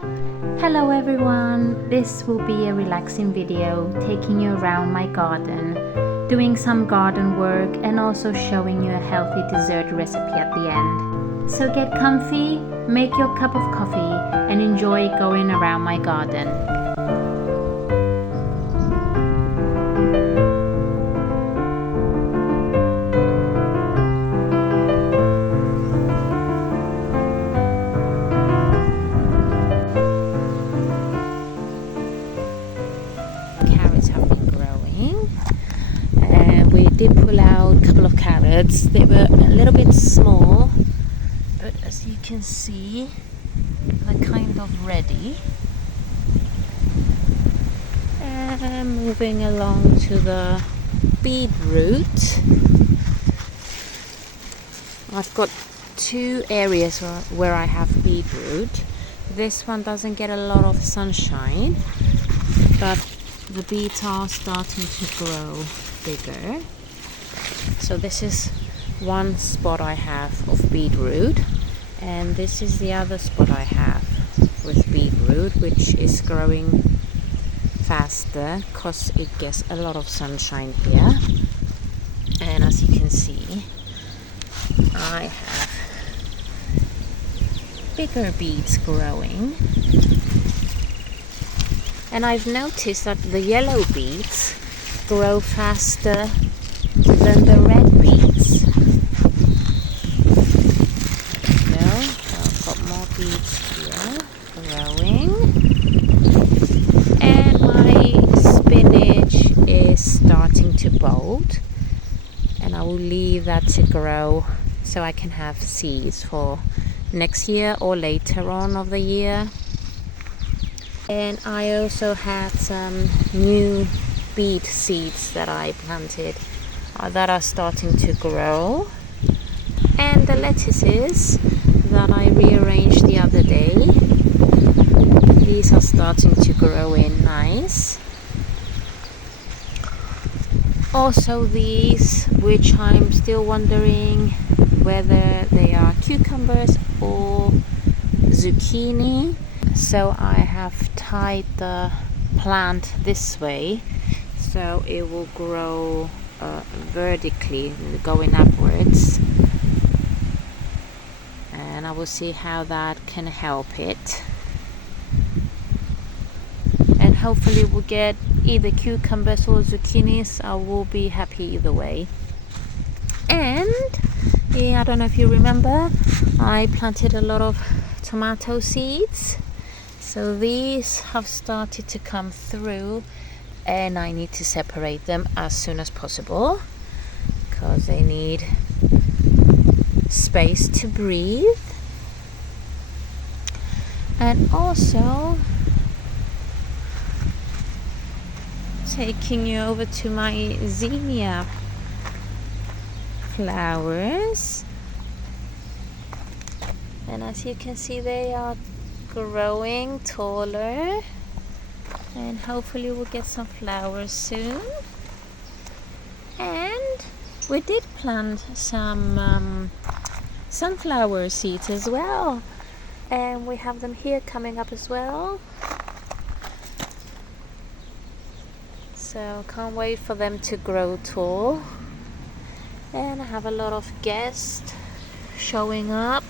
Hello everyone, this will be a relaxing video taking you around my garden, doing some garden work and also showing you a healthy dessert recipe at the end. So get comfy, make your cup of coffee and enjoy going around my garden. Carrots have been growing and we did pull out a couple of carrots. They were a little bit small, but as you can see they're kind of ready. And moving along to the beetroot, I've got two areas where I have beetroot. This one doesn't get a lot of sunshine, but the beets are starting to grow bigger. So this is one spot I have of beetroot, and this is the other spot I have with beetroot, which is growing faster because it gets a lot of sunshine here. And as you can see, I have bigger beets growing. And I've noticed that the yellow beets grow faster than the red beets. There we go. I've got more beets here growing. And my spinach is starting to bolt. And I will leave that to grow so I can have seeds for next year or later on of the year. And I also had some new beet seeds that I planted that are starting to grow. And the lettuces that I rearranged the other day, these are starting to grow in nice. Also these, which I'm still wondering whether they are cucumbers or zucchini. So I have tied the plant this way so it will grow vertically, going upwards, and I will see how that can help it, and hopefully we'll get either cucumbers or zucchinis. I will be happy either way. And I don't know if you remember, I planted a lot of tomato seeds. So these have started to come through, and I need to separate them as soon as possible because they need space to breathe. And also taking you over to my zinnia flowers, and as you can see they are growing taller, and hopefully we'll get some flowers soon. And we did plant some sunflower seeds as well, and we have them here coming up as well, so can't wait for them to grow tall. And I have a lot of guests showing up,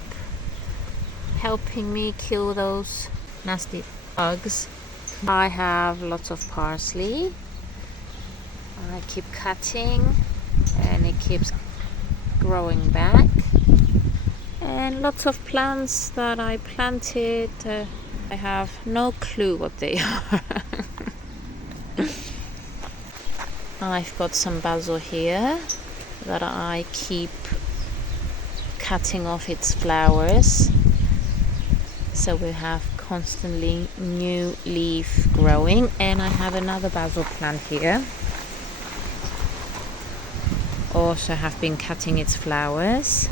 helping me kill those nasty bugs. I have lots of parsley. I keep cutting and it keeps growing back. And lots of plants that I planted, I have no clue what they are. I've got some basil here that I keep cutting off its flowers, so we have constantly new leaf growing. And I have another basil plant here, also have been cutting its flowers,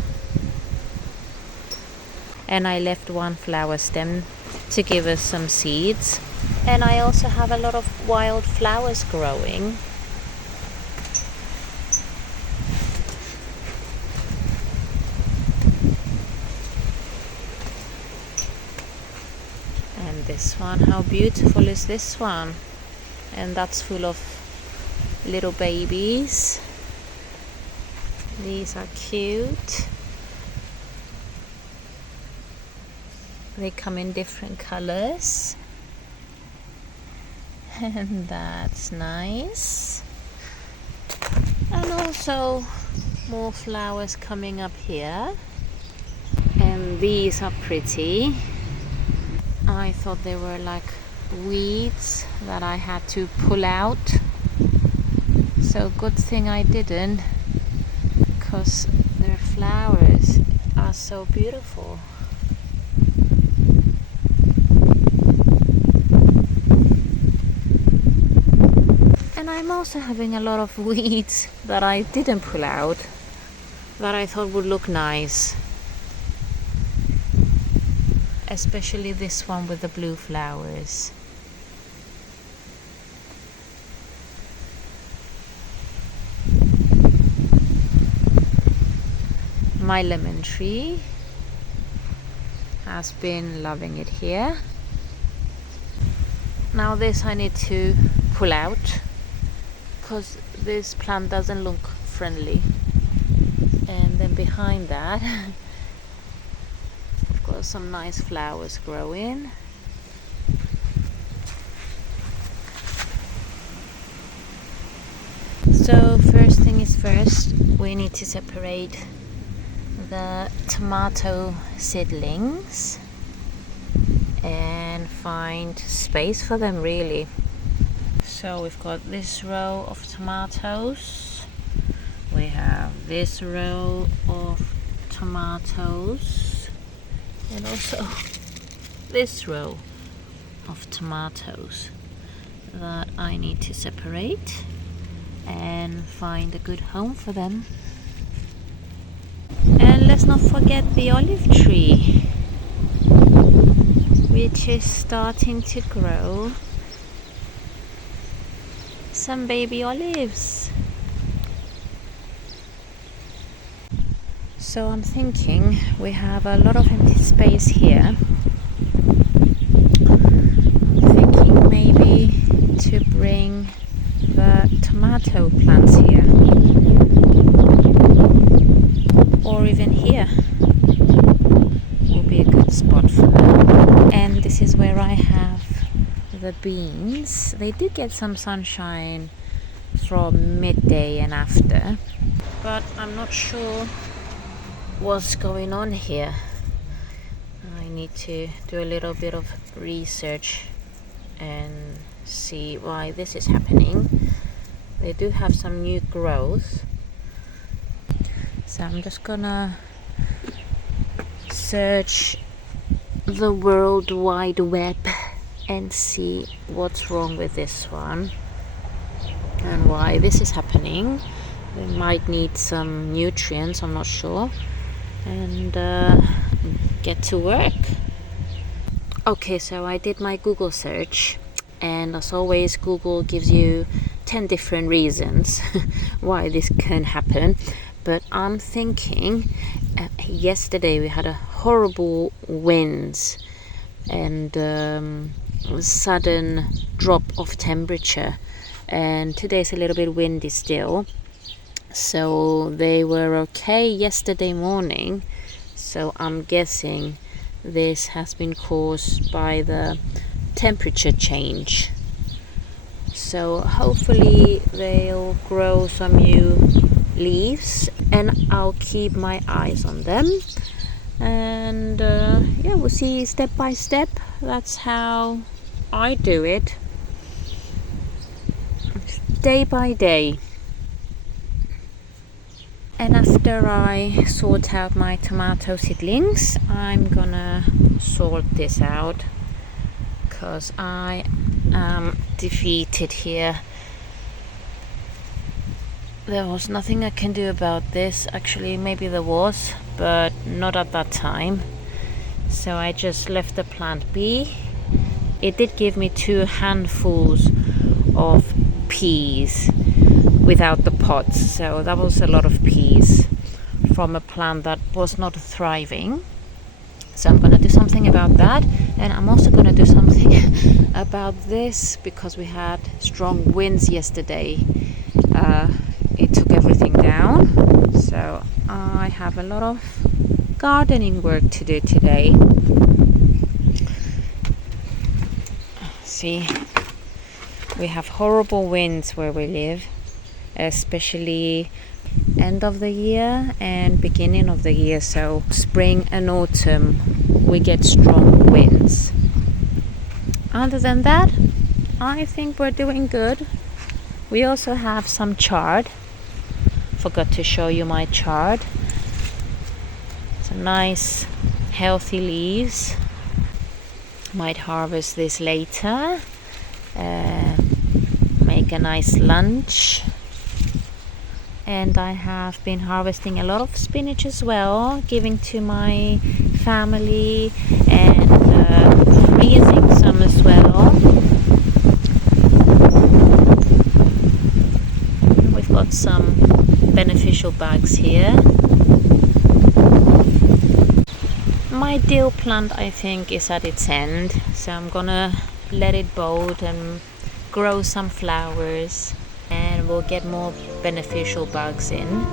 and I left one flower stem to give us some seeds. And I also have a lot of wild flowers growing. this one. How beautiful is this one? And that's full of little babies. These are cute. They come in different colors. And that's nice. And also more flowers coming up here. And these are pretty. I thought they were like weeds that I had to pull out. So good thing I didn't, because their flowers are so beautiful. And I'm also having a lot of weeds that I didn't pull out, that I thought would look nice. Especially this one with the blue flowers. My lemon tree has been loving it here. Now this I need to pull out, because this plant doesn't look friendly. And then behind that I've got some nice flowers growing. So first thing is first, we need to separate the tomato seedlings and find space for them, really. So we've got this row of tomatoes, we have this row of tomatoes, and also this row of tomatoes that I need to separate and find a good home for them. And let's not forget the olive tree, which is starting to grow some baby olives. So I'm thinking we have a lot of empty space here. I'm thinking maybe to bring the tomato plants here, or even here will be a good spot for them. And this is where I have the beans. They did get some sunshine from midday and after, but I'm not sure what's going on here. I need to do a little bit of research and see why this is happening. They do have some new growth, so I'm just gonna search the World Wide Web and see what's wrong with this one and why this is happening. They might need some nutrients, I'm not sure, and get to work. Okay, so I did my Google search, and as always Google gives you 10 different reasons why this can happen. But I'm thinking yesterday we had a horrible winds and sudden drop of temperature, and today's a little bit windy still, so they were okay yesterday morning. So I'm guessing this has been caused by the temperature change. So hopefully they'll grow some new leaves, and I'll keep my eyes on them. And yeah, we'll see step by step. That's how I do it, day by day. And after I sort out my tomato seedlings, I'm gonna sort this out, because I am defeated here. There was nothing I can do about this. Actually, maybe there was, but not at that time. So I just left the plant be. It did give me 2 handfuls of peas without the pods, so that was a lot of peas from a plant that was not thriving. So I'm gonna do something about that, And I'm also gonna do something about this because we had strong winds yesterday. It took everything down, so I have a lot of gardening work to do today. See, we have horrible winds where we live, especially end of the year and beginning of the year. So spring and autumn we get strong winds. Other than that, I think we're doing good. We also have some chard. Forgot to show you my chard. Some nice healthy leaves. Might harvest this later. Make a nice lunch. And I have been harvesting a lot of spinach as well, giving to my family, and freezing some as well. We've got some beneficial bugs here. My dill plant, I think, is at its end, so I'm gonna let it bolt and grow some flowers, and we'll get more beneficial bugs in.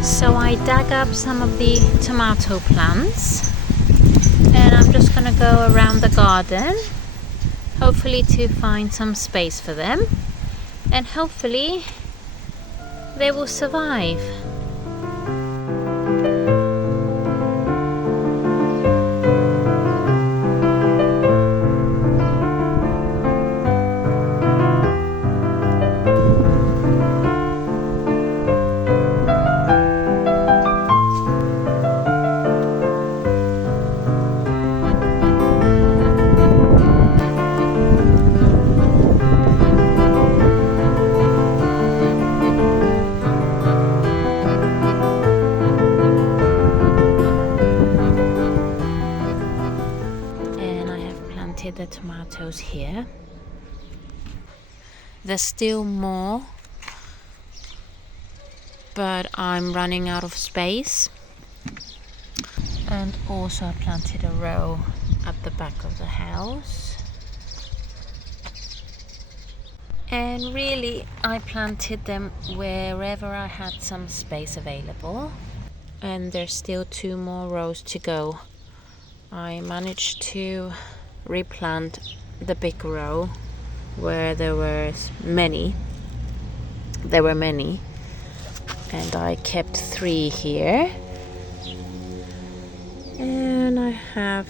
So I dug up some of the tomato plants, and I'm just gonna go around the garden, hopefully to find some space for them, and hopefully they will survive. The tomatoes here. There's still more, but I'm running out of space. And also I planted a row at the back of the house. And really I planted them wherever I had some space available. And there's still 2 more rows to go. I managed to replant the big row where there were many, and I kept 3 here, and I have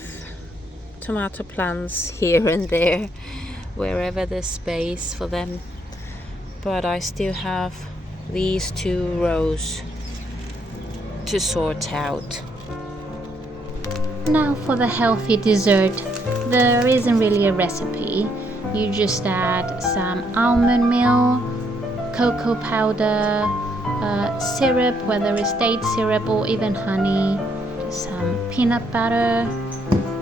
tomato plants here and there wherever there's space for them, but I still have these 2 rows to sort out. Now for the healthy dessert. There isn't really a recipe. You just add some almond milk, cocoa powder, syrup, whether it's date syrup or even honey, some peanut butter,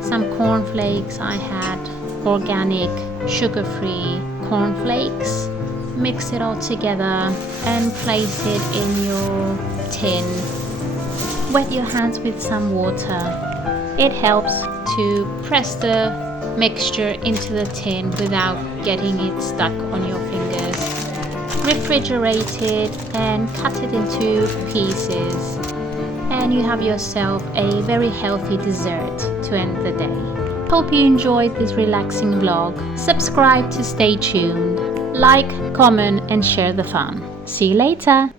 some cornflakes. I had organic, sugar-free cornflakes. Mix it all together and place it in your tin. Wet your hands with some water. It helps to press the mixture into the tin without getting it stuck on your fingers. Refrigerate it and cut it into pieces, and you have yourself a very healthy dessert to end the day. Hope you enjoyed this relaxing vlog. Subscribe to stay tuned. Like, comment and share the fun. See you later!